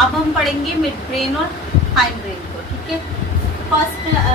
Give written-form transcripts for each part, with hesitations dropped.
अब हम पढ़ेंगे मिड ब्रेन और हाइंड ब्रेन को, ठीक है।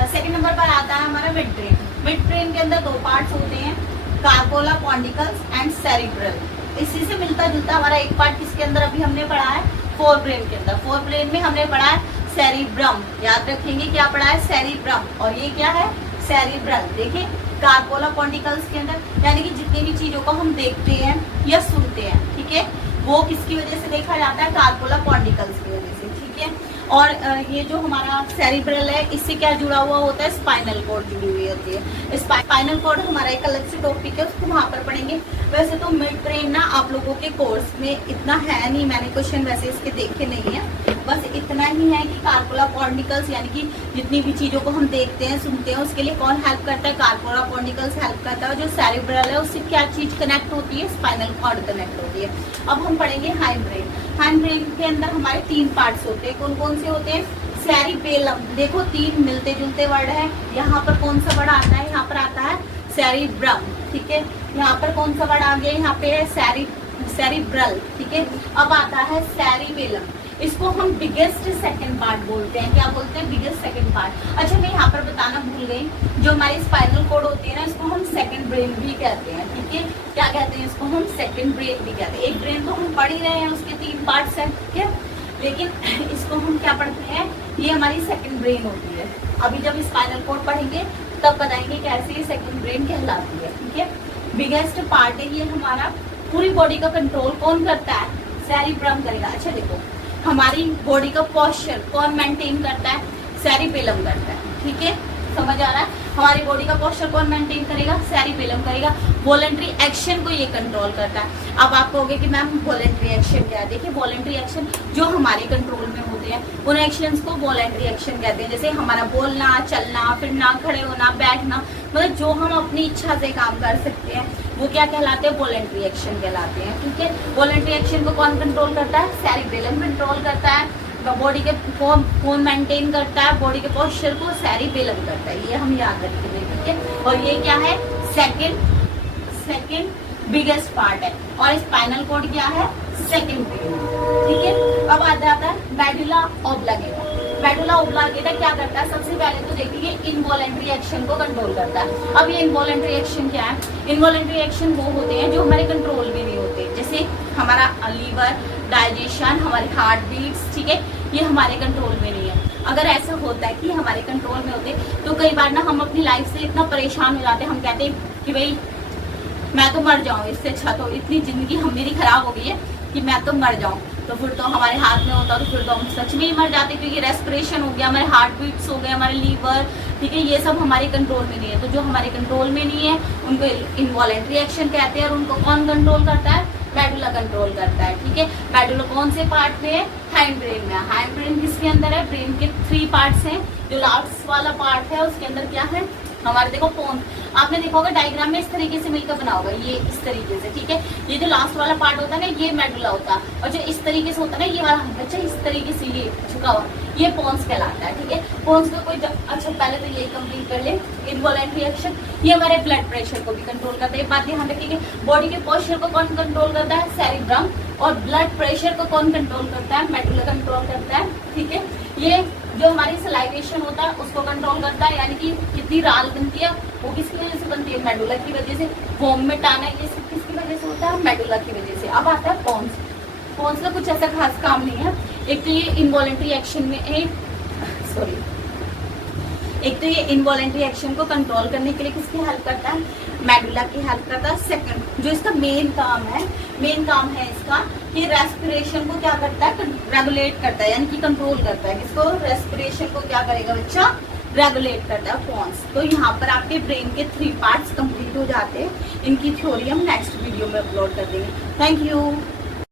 सेकंड नंबर पर आता है हमारा मिड ब्रेन। मिड ब्रेन के अंदर दो पार्ट्स होते हैं, कार्पोला पॉन्डिकल्स एंड सेरिब्रल। इसी से मिलता जुलता हमारा एक पार्ट किसके अंदर अभी हमने पढ़ा है, फोर ब्रेन के अंदर। फोर ब्रेन में हमने पढ़ा है सेरिब्रम, याद रखेंगे क्या पढ़ा है, सेरिब्रम। और ये क्या है, सेरिब्रल। देखिए कार्पोला पॉन्डिकल्स के अंदर यानी कि जितनी भी चीजों को हम देखते हैं या सुनते हैं, ठीक है, वो किसकी वजह से देखा जाता है, कार्पोला पॉन्डिकल्स की वजह से, ठीक है। और ये जो हमारा सेरिब्रल है, इससे क्या जुड़ा हुआ होता है, स्पाइनल कॉर्ड जुड़ी हुई होती है। स्पाइनल कॉर्ड हमारा एक अलग से टॉपिक है, उसको वहां पर पढ़ेंगे। वैसे तो मिड ब्रेन ना आप लोगों के कोर्स में इतना है नहीं, मैंने क्वेश्चन वैसे इसके देखे नहीं है, बस इतना ही है कि कार्पोला पॉन्डिकल्स यानी कि जितनी भी चीजों को हम देखते हैं सुनते हैं उसके लिए कौन हेल्प करता है, कार्पोला पॉन्डिकल्स हेल्प करता है। जो सेरिब्रल है उससे क्या चीज कनेक्ट होती है, स्पाइनल कॉर्ड कनेक्ट होती है। अब हम पढ़ेंगे हाइंड ब्रेन। हाइंड ब्रेन के अंदर हमारे तीन पार्ट्स होते हैं, कौन कौन से होते हैं, सेरिबेलम। देखो तीन मिलते जुलते वर्ड है, यहाँ पर कौन सा वर्ड आता है, यहाँ पर आता है सेरिब्रम, ठीक है। यहाँ पर कौन सा वर्ड आ गया, यहाँ पे है सेरिब्रल, ठीक है। अब आता है सेरिबेलम, इसको हम बिगेस्ट सेकंड पार्ट बोलते हैं। क्या बोलते हैं, बिगेस्ट सेकंड पार्ट। अच्छा मैं यहाँ पर बताना भूल गई, जो हमारी स्पाइनल कॉर्ड होती है ना, इसको हम सेकंड ब्रेन भी कहते हैं, ठीक है। क्या कहते हैं इसको, हम सेकंड ब्रेन भी कहते हैं। एक ब्रेन तो हम पढ़ ही रहे हैं, उसके तीन पार्ट्स हैं, ठीक है, लेकिन इसको हम क्या पढ़ते हैं, ये हमारी सेकंड ब्रेन होती है। अभी जब स्पाइनल कॉर्ड पढ़ेंगे तब बताएंगे कैसे ये सेकंड ब्रेन कहलाती है, ठीक है। बिगेस्ट पार्ट है ये हमारा, पूरी बॉडी का कंट्रोल कौन करता है, सेरिब्रम करेगा। अच्छा देखो हमारी बॉडी का पोस्चर कौन मेंटेन करता है, सेरिबेलम करता है, ठीक है, समझ आ रहा है। हमारी बॉडी का पोस्चर कौन मेंटेन करेगा, सेरिबेलम करेगा। वॉलेंट्री एक्शन को ये कंट्रोल करता है। अब आप कहोगे कि मैम वॉलेंट्री एक्शन क्या है, देखिए वॉलेंट्री एक्शन जो हमारे कंट्रोल में होते हैं उन एक्शंस को वॉलेंट्री एक्शन कहते हैं। जैसे हमारा बोलना, चलना, फिरना, खड़े होना, बैठना, मतलब जो हम अपनी इच्छा से काम कर सकते हैं वो क्या कहलाते हैं, वॉलेंट्री एक्शन कहलाते हैं, ठीक है। वॉलेंट्री एक्शन को कौन कंट्रोल करता है, सेरिबेलम कंट्रोल करता है। बॉडी के कौन मेंटेन करता है, बॉडी के पोस्चर को सेरिबेलम करता है, ये हम याद रखेंगे, ठीक है। और ये क्या है, सेकंड बिगेस्ट पार्ट है। और स्पाइनल कॉर्ड क्या है, सेकंड ब्रेन, ठीक है। अब आ जाता है मेडुला ऑब्लिंगेटा। मेडुला ऑब्लिंगेटा क्या करता है, सबसे पहले तो देखिए इनवॉलेंट्री एक्शन को कंट्रोल करता है। अब ये इनवॉलेंट्री एक्शन क्या है, इनवॉलेंट्री एक्शन वो होते हैं जो हमारे कंट्रोल में नहीं होते, जैसे हमारा लीवर, डाइजेशन, हमारे हार्ट बीट्स, ठीक है, ये हमारे कंट्रोल में नहीं है। अगर ऐसा होता है कि हमारे कंट्रोल में होते तो कई बार ना हम अपनी लाइफ से इतना परेशान हो जाते हैं, हम कहते हैं कि भाई मैं तो मर जाऊं, इससे अच्छा तो इतनी जिंदगी मेरी खराब हो गई है कि मैं तो मर जाऊं। तो फिर तो हमारे हाथ में होता तो फिर तो हम सच में ही मर जाते, क्योंकि रेस्पिरेशन हो गया, हमारे हार्ट बीट्स हो गए, हमारे लीवर, ठीक है, ये सब हमारे कंट्रोल में नहीं है। तो जो हमारे कंट्रोल में नहीं है उनको इनवॉलेंट्री एक्शन कहते हैं। और उनको कौन कंट्रोल करता है, मेडुला कंट्रोल करता है, ठीक है। मेडुला कौन से पार्ट में है, हाइंड ब्रेन में। हाइंड ब्रेन किसके अंदर है, ब्रेन के 3 पार्ट्स हैं। जो लास्ट वाला पार्ट है उसके अंदर क्या है, हमारे देखो पोन्स, आपने देखा होगा डायग्राम में इस तरीके से मिलकर बना होगा, ये इस तरीके से, ठीक है। ये जो लास्ट वाला पार्ट होता है ना, ये मेडुला होता है, और जो इस तरीके से होता है ना, ये वाला बच्चा इस तरीके से ये झुका हुआ, ये पोन्स कहलाता है, ठीक है। पोन्स का कोई अच्छा पहले तो ये कंप्लीट कर ले, इनवॉलेंट्री एक्शन, ये हमारे ब्लड प्रेशर को भी कंट्रोल करता है। बात ध्यान रखिए, बॉडी के पोस्चर को कौन कंट्रोल करता है, सेरिब्रम, और ब्लड प्रेशर को कौन कंट्रोल करता है, मेडुला कंट्रोल करता है, ठीक है। ये जो हमारी सलाइवेशन होता है उसको कंट्रोल करता है, यानी कि कितनी राल बनती है वो किसकी वजह से बनती है, मेडुला की वजह से। वॉमिट आना ये सब किसकी वजह से होता है, मेडुला की वजह से। अब आता है पोन्स। पोन्स का कुछ ऐसा खास काम नहीं है, एक तो ये इनवॉलेंट्री एक्शन में एक तो ये इनवॉलेंट्री एक्शन को कंट्रोल करने के लिए किसकी हेल्प करता है, मेडुला की हेल्प करता है। सेकंड जो इसका मेन काम है इसका, ये रेस्पिरेशन को क्या करता है, रेगुलेट करता है, यानी कि कंट्रोल करता है। किसको, रेस्पिरेशन को क्या करेगा बच्चा, रेगुलेट करता है, पोन्स। तो यहाँ पर आपके ब्रेन के 3 पार्ट्स कंप्लीट हो जाते हैं। इनकी थ्योरी हम नेक्स्ट वीडियो में अपलोड कर देंगे। Thank you.